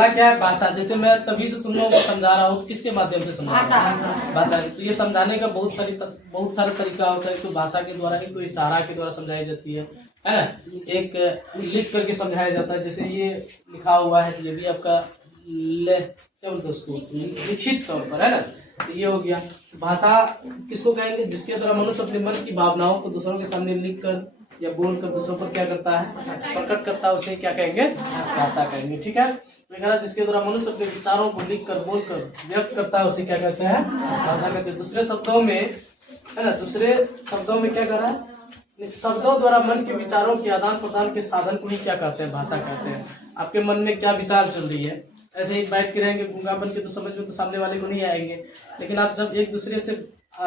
पहला क्या है भाषा। जैसे मैं तभी से तुम लोगों को समझा रहा हूँ, किसके माध्यम से समझा रहा हूँ? भाषा। तो ये समझाने का बहुत सारे तरीका होता है। तो भाषा के द्वारा ही, तो इशारा के द्वारा समझाई जाती है ना। एक लिख करके समझाया जाता है, जैसे ये लिखा हुआ है, ये भी आपका क्या बोलते हैं उसको, लिखित तौर पर, है ना। तो ये हो गया। भाषा किसको कहेंगे? जिसके द्वारा मनुष्य अपने मन की भावनाओं को दूसरों के सामने लिख कर या बोल कर दूसरों पर क्या करता है, प्रकट करता है, उसे क्या कहेंगे? भाषा कहेंगे। ठीक है। जिसके द्वारा मनुष्य अपने विचारों को लिख कर बोल कर व्यक्त करता है, उसे क्या कहते हैं? भाषा कहते हैं। दूसरे शब्दों में, है ना, दूसरे शब्दों में क्या कर रहा है, शब्दों द्वारा मन के विचारों के आदान प्रदान के साधन को ही क्या कहते हैं? भाषा कहते हैं। आपके मन में क्या विचार चल रही है, ऐसे ही बैठ के रहेंगे गूंगा बन के तो समझ में तो सामने वाले को नहीं आएंगे। लेकिन आप जब एक दूसरे से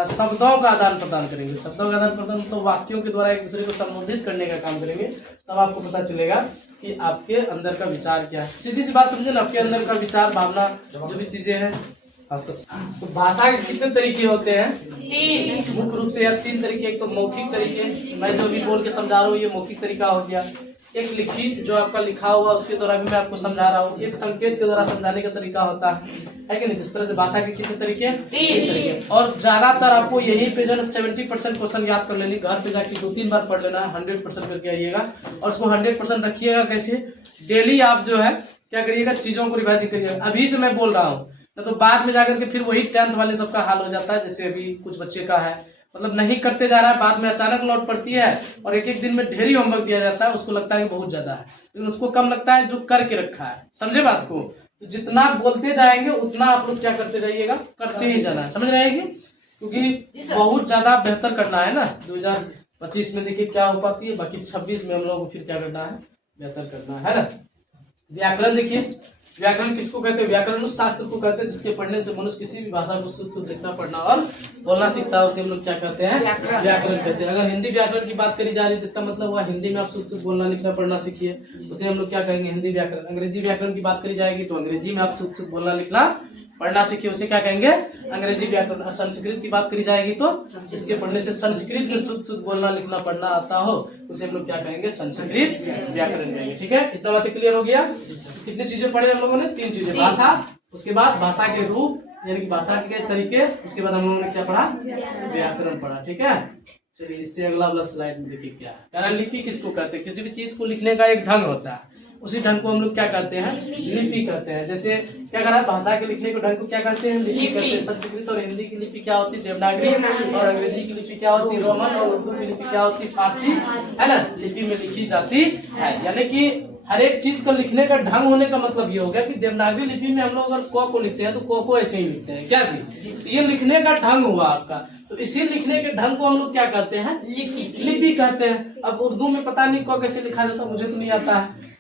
शब्दों का आदान प्रदान करेंगे, शब्दों का आदान प्रदान तो वाक्यों के द्वारा एक दूसरे को संबोधित करने का काम करेंगे, तब आपको पता चलेगा कि आपके अंदर का विचार क्या है। सीधी सी बात समझे ना, आपके अंदर का विचार, भावना, जो भी चीजें हैं। तो भाषा के कितने तरीके होते हैं? 3 मुख्य रूप से, या 3 तरीके। एक तो मौखिक तरीके, मैं जो भी बोल के समझा रहा हूँ ये मौखिक तरीका हो गया। एक लिखित, जो आपका लिखा हुआ उसके द्वारा भी मैं आपको समझा रहा हूँ। एक संकेत के द्वारा समझाने का तरीका होता है कि नहीं। इस तरह से भाषा के कितने तरीके? 3 तरीके। और ज्यादातर आपको यही पे जो है 70% क्वेश्चन याद कर लेनी, घर पे जाके 2-3 बार पढ़ लेना, 100% करके आइएगा। और उसको 100% रखिएगा कैसे? डेली आप जो है क्या करिएगा, चीजों को रिवाइज करिएगा। अभी से मैं बोल रहा हूँ, तो बाद में जाकर के फिर वही 10th वाले सबका हाल हो जाता है। जैसे अभी कुछ बच्चे का है, मतलब नहीं करते जा रहा है, बाद में अचानक लौट पड़ती है और एक दिन में ढेरी होमवर्क दिया जाता है, उसको लगता है कि बहुत ज्यादा है, लेकिन उसको कम लगता है जो करके रखा है। समझे बात को? तो जितना बोलते जाएंगे उतना आप लोग क्या करते जाइएगा, करते ही जाना है। समझ रहे हैं? क्योंकि बहुत ज्यादा बेहतर करना है ना। 2025 में देखिए क्या हो पाती है, बाकी 26 में हम लोग को फिर क्या करना है, बेहतर करना है ना। व्याकरण देखिए, व्याकरण किसको कहते हैं? व्याकरण उस शास्त्र को कहते हैं जिसके पढ़ने से मनुष्य किसी भी भाषा को शुद्ध लिखना, पढ़ना और बोलना सीखता है, उसे हम लोग क्या कहते हैं? व्याकरण कहते हैं। अगर हिंदी व्याकरण की बात करी जा रही है, जिसका मतलब हुआ हिंदी में आप शुद्ध बोलना, लिखना, पढ़ना सीखिए, उसे हम लोग क्या कहेंगे? हिंदी व्याकरण। अंग्रेजी व्याकरण की बात करी जाएगी तो अंग्रेजी में आप शुद्ध बोलना, लिखना, पढ़ना सीखिए, उसे क्या कहेंगे? अंग्रेजी व्याकरण। संस्कृत की बात करी जाएगी तो इसके पढ़ने से संस्कृत में शुद्ध बोलना, लिखना, पढ़ना आता हो, उसे हम लोग क्या कहेंगे? संस्कृत व्याकरण कहेंगे। ठीक है, इतना बातें क्लियर हो गया। कितनी चीजें पढ़े हम लोगों ने? 3 चीजें। भाषा, उसके बाद भाषा के रूप यानी कि भाषा के तरीके, उसके बाद हम लोगों ने क्या पढ़ा? व्याकरण पढ़ा। ठीक है, चलिए इससे अगला वाला स्लाइड में देखिए क्या है। कारण लिपि किसको कहते हैं? किसी भी चीज को लिखने का एक ढंग होता है, उसी ढंग को हम लोग क्या कहते हैं? लिपि कहते हैं। जैसे क्या करा, भाषा के लिखने के ढंग को क्या कहते हैं? लिपि कहते हैं। संस्कृत और हिंदी की लिपि क्या होती है? देवनागरी। और अंग्रेजी की लिपि क्या होती है? रोमन। और उर्दू की लिपि क्या होती है? फारसी, है ना। लिपि में लिखी जाती है, यानी कि हर एक चीज का लिखने का ढंग होने का मतलब ये हो गया कि देवनागरी लिपि में हम लोग अगर क को लिखते हैं तो क को ऐसे ही लिखते हैं। क्या जी? ये लिखने का ढंग हुआ आपका। तो इसी लिखने के ढंग को हम लोग क्या कहते हैं? लिपि कहते हैं। अब उर्दू में पता नहीं क कैसे लिखा जाता, मुझे तो नहीं आता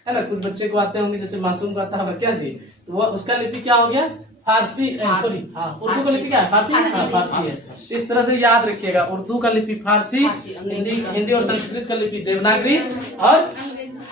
है ना। कुछ बच्चे को आते होंगे, जैसे मासूम को आता है। क्या जी? तो वो उसका लिपि क्या हो गया? फारसी। सॉरी, उर्दू का लिपि क्या है? फारसी। फारसी है। इस तरह से याद रखिएगा, उर्दू का लिपि फारसी, हिंदी और संस्कृत का लिपि देवनागरी, और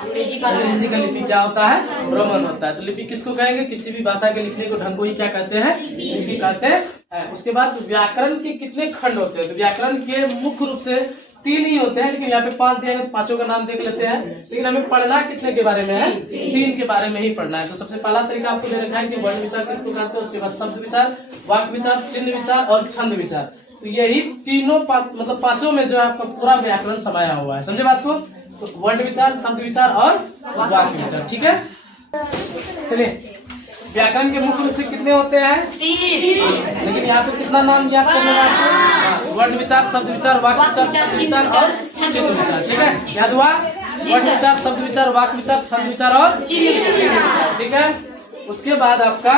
अंग्रेजी का लिपि क्या होता है? रोमन होता है। तो लिपि किसको कहेंगे? किसी भी भाषा के लिखने को ढंग को ही क्या कहते हैं? लिपि कहते हैं। उसके बाद व्याकरण के कितने खंड होते हैं? तो व्याकरण के मुख्य रूप से 3 ही होते हैं, लेकिन यहाँ पे 5 दिया गया, 5 का नाम देख लेते हैं। लेकिन हमें पढ़ना कितने के बारे में है? 3 के बारे में ही पढ़ना है। तो सबसे पहला तरीका आपको दे रखा है कि वर्ण विचार किसको कहते हैं, उसके बाद शब्द विचार, वाक्य विचार, चिन्ह विचार और छंद विचार। तो यही तीनों मतलब 5 में जो है आपका पूरा व्याकरण समाया हुआ है। समझे बात को? तो वर्ण विचार, शब्द विचार और वाक्य विचार। ठीक है, चलिए व्याकरण के मुख्य रूप से कितने होते हैं? 3। लेकिन यहाँ पे कितना नाम याद करने वाले? वर्ण विचार, शब्द विचार, वाक्य विचार, छंद विचार और चिन्ह विचार। ठीक है, याद हुआ? वर्ण विचार, शब्द विचार, वाक्य विचार, छंद विचार और चिन्ह विचार। ठीक है, उसके बाद आपका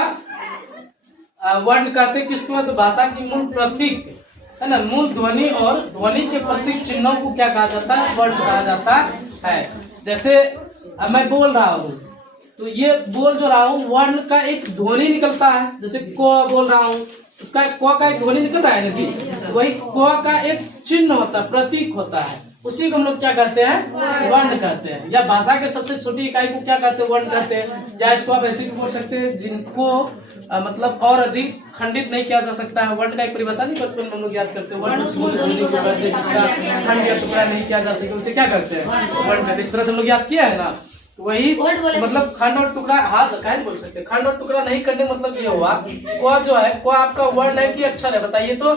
वर्ण कहते किसको है? तो भाषा की मूल प्रतीक, है ना, मूल ध्वनि और ध्वनि के प्रतीक चिन्हों को क्या कहा जाता है? वर्ण कहा जाता है। जैसे अब मैं बोल रहा हूँ, तो ये बोल जो रहा हूँ, वर्ण का एक ध्वनि निकलता है। जैसे क बोल रहा हूँ, उसका क का एक ध्वनि निकल रहा है ना जी। वही क का एक चिन्ह होता है, प्रतीक होता है, उसी को हम लोग क्या कहते हैं? वर्ण कहते हैं। या भाषा के सबसे छोटी इकाई को क्या कहते हैं? वर्ण कहते हैं। या इसको आप ऐसे भी बोल सकते हैं, जिनको मतलब और अधिक खंडित नहीं किया जा सकता है। वर्ण का एक परिभाषा नहीं बचपन में हम लोग याद करते हैं, वर्ण जिसका खंड या टुकड़ा नहीं किया जा सके, उसे क्या करते हैं? वर्ण कहते हैं। इस तरह से हम लोग याद किया है ना। वही मतलब खंड और टुकड़ा, हाँ सर कह बोल सकते हैं, खंड और टुकड़ा नहीं करने मतलब ये हुआ क जो है, क आपका वर्ण है कि अक्षर है, बताइए तो।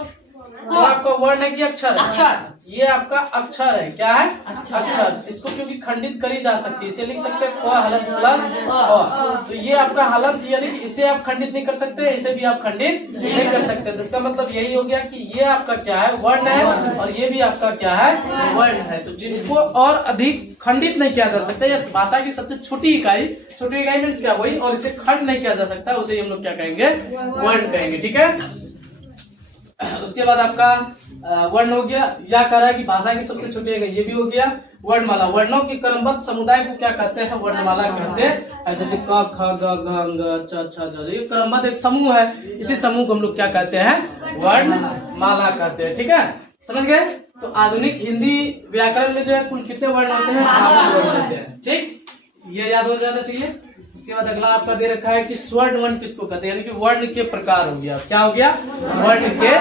क आपका वर्ण है कि अक्षर है? ये आपका अक्षर है, क्या है? अक्षर। इसको क्योंकि खंडित करी जा सकती है, इसे लिख सकते हैं क हलंत प्लस अ। तो ये आपका हलंत, यानी इसे आप खंडित नहीं कर सकते, इसे भी आप खंडित नहीं कर सकते। तो इसका मतलब यही हो गया कि ये आपका क्या है? वर्ण है, और ये भी आपका क्या है? वर्ण है। तो जिनको और अधिक खंडित नहीं किया जा सकता, ये भाषा की सबसे छोटी इकाई मीन्स क्या? वही, और इसे खंड नहीं किया जा सकता, उसे हम लोग क्या कहेंगे? वर्ण कहेंगे। ठीक है। उसके बाद आपका वर्ण हो गया। या कह रहा है कि भाषा की सबसे छोटी इकाई, ये भी हो गया। वर्णमाला, वर्णों के क्रमबद्ध समुदाय को क्या कहते हैं? वर्णमाला कहते हैं। जैसे क ख ग घ ङ च छ ज, ये क्रमबद्ध एक समूह है, इसी समूह को हम लोग क्या कहते हैं? वर्णमाला कहते हैं। ठीक है, समझ गए। तो आधुनिक हिंदी व्याकरण में जो है कुल कितने वर्ण होते हैं? 8 वर्ण होते हैं। ठीक, ये याद हो जाना चाहिए। इसके बाद अगला आपका दे रखा है कि स्वर्ण वर्ण किसको कहते हैं, यानी कि वर्ण के प्रकार हो गया। क्या हो गया? वर्ण के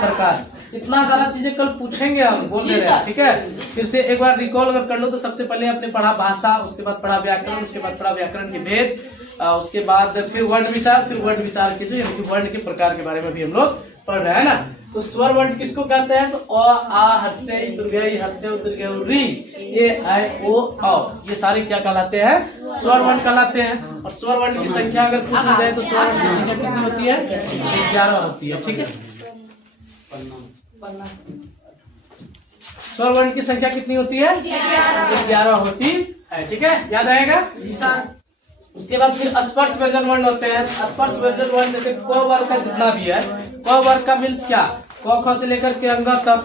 प्रकार। इतना सारा चीजें कल पूछेंगे हम, बोल रहे हैं। ठीक है, फिर से एक बार रिकॉल अगर कर लो तो सबसे पहले आपने पढ़ा भाषा, उसके बाद पढ़ा व्याकरण, उसके बाद पढ़ा व्याकरण के भेद, उसके बाद फिर वर्ण विचार, फिर वर्ण विचार के जो यानी कि वर्ण के प्रकार के बारे में भी हम लोग पढ़ रहे हैं ना। तो स्वर वर्ण किसको कहते हैं? तो अ आ हर्षे दुर्गई हर्षे दुर्गई रि ए आई ओ औ, ये सारे क्या कहलाते हैं? स्वर वर्ण कहलाते हैं। और स्वर वर्ण की संख्या अगर पूछ जाए तो स्वर वर्ण की संख्या कितनी होती है? 11 होती है। ठीक है, स्वर वर्ण की संख्या कितनी होती है? 11 होती है। ठीक है, याद आएगा। उसके बाद फिर स्पर्श व्यंजन वर्ण होते हैं। स्पर्श व्यंजन वर्ण जैसे क वर्ग का जितना भी है, क वर्ग का मीन्स क्या? क ख से लेकर के अंग तक,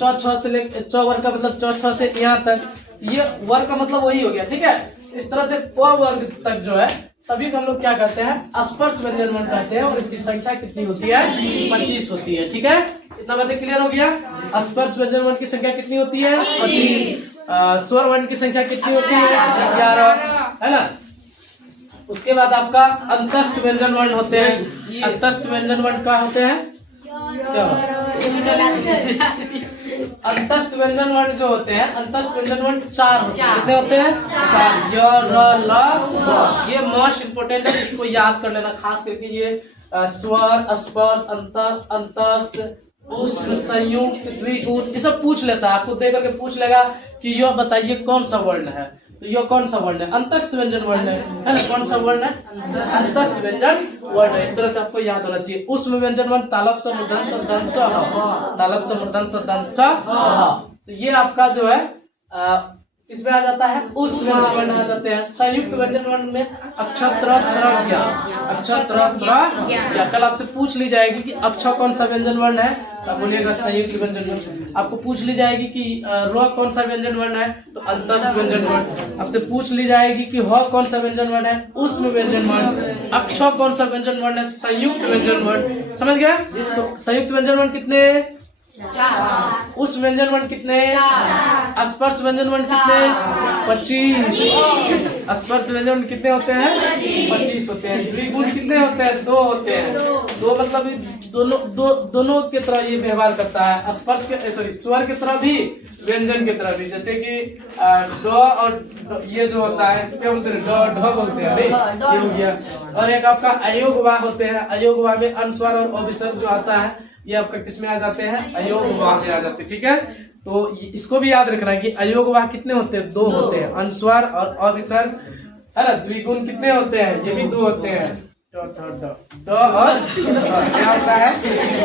च छ से लेकर च वर्ग का मतलब च छ से यहाँ तक, ये वर्ग का मतलब वही हो गया। ठीक है, इस तरह से प वर्ग तक जो है सभी को हम लोग क्या कहते हैं? स्पर्श व्यंजन वर्ण कहते हैं। और इसकी संख्या कितनी होती है? 25 होती है। ठीक है, इतना बातें क्लियर हो गया। स्पर्श व्यंजन वर्ण की संख्या कितनी होती है? 25। स्वर वर्ण की संख्या कितनी होती है? 11, है ना। उसके बाद आपका अंतस्थ व्यंजन वर्ण होते हैं। अंतस्थ व्यंजन वर्ण क्या होते हैं? क्या अंतस्थ व्यंजन वर्ण जो होते हैं, अंतस्थ व्यंजन वर्ण 4 होते हैं। कितने होते हैं? 4। य र ल, ये मोस्ट इंपोर्टेंट है, इसको याद कर लेना। खास करके ये स्वर, स्पर्श, अंतर, अंतस्थ, उष्ण, संयुक्त, द्विगुण, ये सब पूछ लेता है। आपको दे करके पूछ लेगा कि यह बताइए कौन सा वर्ण है, तो यह कौन सा वर्ण है? अंतस्थ व्यंजन वर्ण है ना। कौन सा वर्ण है? अंतस्थ व्यंजन वर्ण है। इस तरह से आपको याद होना चाहिए। उष्ण व्यंजन वर्ण तालव्य स मूर्धन्य स दंत स ह, तालव्य स मूर्धन्य स दंत स ह। तो ये आपका जो है इसमें आ जाता है, उष्ण व्यंजन वर्ण आ जाते हैं। संयुक्त व्यंजन वर्ण में अक्षर त्र स्र ज्ञ, अक्षर त्र स्र ज्ञ। कल आपसे पूछ ली जाएगी कि अक्षर कौन सा व्यंजन वर्ण है, तब बोलिएगा संयुक्त व्यंजन वर्ण। आपको पूछ ली जाएगी कि र कौन सा व्यंजन वर्ण है, तो अंतस्थ व्यंजन वर्ण। आपसे पूछ ली जाएगी कि ह कौन सा व्यंजन वर्ण है, उष्ण व्यंजन वर्ण। अक्षर कौन सा व्यंजन वर्ण है, संयुक्त व्यंजन वर्ण। समझ गए। तो संयुक्त व्यंजन वर्ण कितने? 4। उस व्यंजन वर्ण कितने? 4। स्पर्श व्यंजन वर्ण कितने? 25। स्पर्श व्यंजन वर्ण कितने होते हैं? 25 होते हैं। द्विगुण कितने होते हैं? 2 होते हैं। 2 मतलब दोनों की तरह ये व्यवहार करता है। स्पर्श के सॉरी स्वर की तरह भी, व्यंजन की तरह भी। जैसे कि ड और ये जो होता है इसको क्या बोलते हैं? ड ढ बोलते हैं, नहीं ये हो गया। और एक आपका अयोग वाह होते हैं। अयोग वाह में अनुस्वार और अविसर्ग जो आता है, ये आपका किसमें आ जाते हैं? अयोग वाह में आ जाते हैं। ठीक है, तो इसको भी याद रखना है कि अयोग वाह कितने होते हैं? 2 होते हैं। अनुस्वार और अविसर्ग, है ना। द्विगुण कितने होते हैं? ये भी 2 होते हैं। ड और क्या होता है?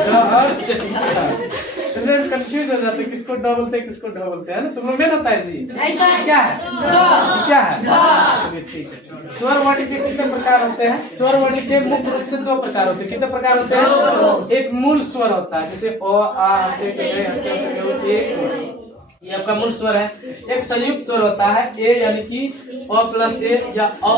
ड और कंफ्यूज हो जाते हैं, किसको ड बोलते हैं किसको ढ बोलते हैं ना। तुम लोग में होता है जी, क्या है? क्या है? ठीक है। स्वर वर्ण के कितने प्रकार होते हैं? स्वर वर्ण के मुख्य रूप से 2 प्रकार होते हैं। कितने प्रकार होते हैं? एक मूल स्वर होता है, जैसे अ आ से ये आपका मूल स्वर है। एक संयुक्त स्वर होता है, ए यानी कि अ प्लस ए या अ।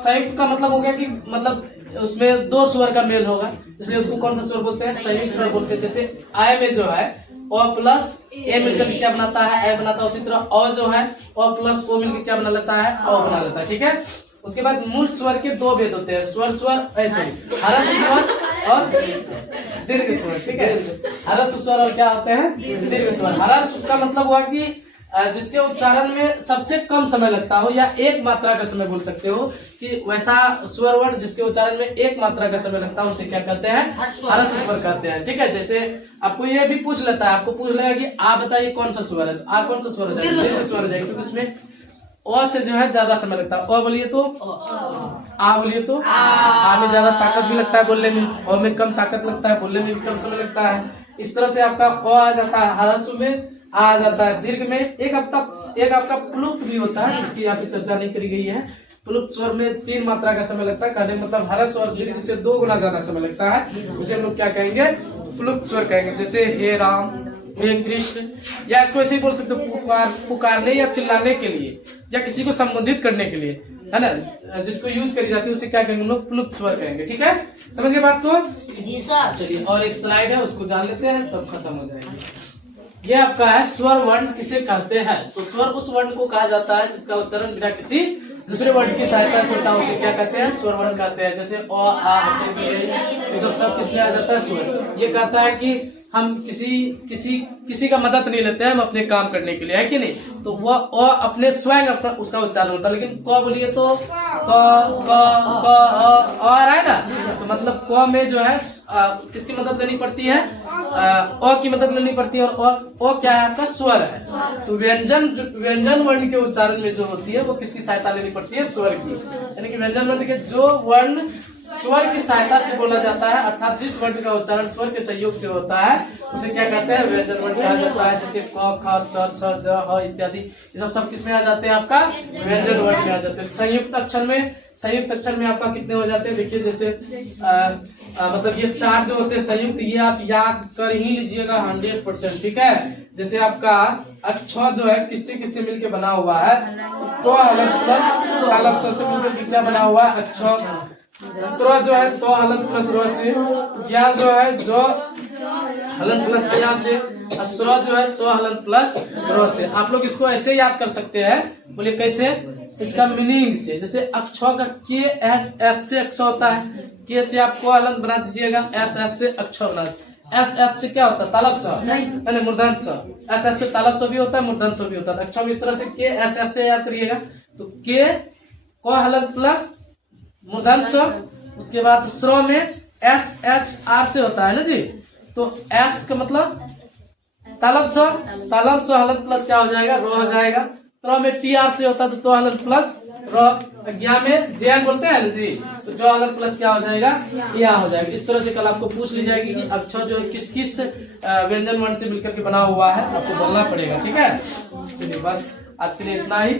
संयुक्त का मतलब हो गया कि मतलब उसमें 2 स्वर का मेल होगा, इसलिए उसको कौन सा स्वर बोलते हैं? संयुक्त स्वर बोलते हैं। जैसे आय में जो है अ प्लस ए मिलकर क्या बनाता है? ए बनाता है। उसी तरह अ जो है अ प्लस ओ मिलकर क्या बना लेता है? अ बना लेता है। ठीक है, उसके बाद मूल स्वर के 2 भेद होते हैं, स्वर स्वर हरस स्वर और दीर्घ स्वर। ठीक है, हरस स्वर और क्या होते हैं? दीर्घ स्वर। हरस का मतलब हुआ कि जिसके उच्चारण में सबसे कम समय लगता हो या एक मात्रा का समय बोल सकते हो कि वैसा स्वर वर्ण जिसके उच्चारण में एक मात्रा का समय लगता है उसे क्या कहते हैं? ह्रस्व स्वर कहते हैं। ठीक है, जैसे आपको ये भी पूछ लेता है, आपको पूछ लेगा कि आ बताइए कौन सा स्वर है, तो आ कौन सा स्वर हो जाएगा? दीर्घ स्वर हो जाएगा, क्योंकि इसमें अ से जो है ज्यादा समय लगता है। अ बोलिए तो आ, बोलिए तो आ में ज्यादा ताकत भी लगता है बोलने में, अ में कम ताकत लगता है बोलने में भी कम समय लगता है। इस तरह से आपका अ आ जाता है ह्रस्व में, आ जाता है दीर्घ में। एक आपका प्लुप्त भी होता है जिसकी यहाँ पे चर्चा नहीं करी गई है। प्लुप्त स्वर में 3 मात्रा का समय लगता है, कहने मतलब ह्रस्व और दीर्घ से 2 गुना ज्यादा समय लगता है, उसे हम लोग क्या कहेंगे? प्लुप्त स्वर कहेंगे। जैसे हे राम, हे कृष्ण, या इसको ऐसे ही बोल सकते हो पुकारने या चिल्लाने के लिए या किसी को संबोधित करने के लिए, है ना, जिसको यूज करी जाती है उसे क्या कहेंगे? हम लोग प्लुप्त स्वर कहेंगे। ठीक है, समझ गए बात को? जी सर। चलिए और एक स्लाइड है उसको जान लेते हैं तब खत्म हो जाएगा। ये आपका है स्वर वर्ण किसे कहते हैं? तो स्वर उस वर्ण को कहा जाता है जिसका उच्चारण बिना किसी दूसरे वर्ण की सहायता से होता है, उसे क्या कहते हैं? स्वर वर्ण कहते हैं। जैसे अ आ ये सब किसमें आ जाता है? स्वर। ये कहता है कि हम किसी का मदद नहीं लेते हैं, हम अपने काम करने के लिए, है कि नहीं? तो वह अ अपने स्वयं अपना उसका उच्चारण होता है। लेकिन क बोलिए तो क आ रहा है ना, तो मतलब क में जो है किसकी मदद लेनी पड़ती है? अ की मदद लेनी पड़ती है। और अ क्या है? आपका स्वर है। तो व्यंजन वर्ण के उच्चारण में जो होती है वो किसकी सहायता लेनी पड़ती है? स्वर की। यानी कि व्यंजन वर्ण के जो वर्ण स्वर की सहायता से बोला जाता है, अर्थात जिस वर्ण का उच्चारण स्वर के सहयोग से होता है उसे क्या कहते हैं? व्यंजन वर्ण कहा जाता है। जैसे क ख च छ ज ह इत्यादि, ये सब किसमें आ जाते हैं? आपका व्यंजन वर्ण में आ जाते हैं। संयुक्त अक्षर में आपका कितने हो जाते हैं? देखिए जैसे मतलब ये 4 जो होते हैं संयुक्त, ये आप याद कर ही लीजिएगा 100%। ठीक है, जैसे आपका अक्ष जो है किससे मिलके बना हुआ है? तो हलंत प्लस तालव्य स से मिलकर क्या बना हुआ है? अक्ष। त्र जो है तो हलंत प्लस र से, या जो है जो हलंत प्लस या से, स्र जो है स्व हलंत प्लस र से। आप लोग इसको ऐसे याद कर सकते हैं, बोलिए कैसे? इसका मीनिंग से। जैसे अक्ष का के एस एच से अक्ष होता है, के से आप को हलंत बना दीजिएगा, एस एच से अक्ष बना। एस एच से क्या होता है? तालव्य स, यानी मूर्धन्य स। एस एच से तालव्य स भी होता है, मूर्धन्य स भी होता है। अक्षर में इस तरह से के एस एच से याद करिएगा। तो के को हलंत प्लस मूर्धन्य स, उसके बाद स्र में एस एच आर से होता है ना जी। तो एस का मतलब तालव्य स हलंत प्लस क्या हो जाएगा? रो हो जाएगा। त्र में टी आर से होता है तो हलंत प्लस र। ज्ञा में ज्ञान बोलते हैं ना जी, तो जो हलंत प्लस क्या हो जाएगा? या हो जाएगा। इस तरह से कल आपको पूछ ली जाएगी कि अक्षर जो किस व्यंजन वर्ण से मिलकर के बना हुआ है, आपको बोलना पड़ेगा। ठीक है, चलिए बस आज के लिए इतना ही।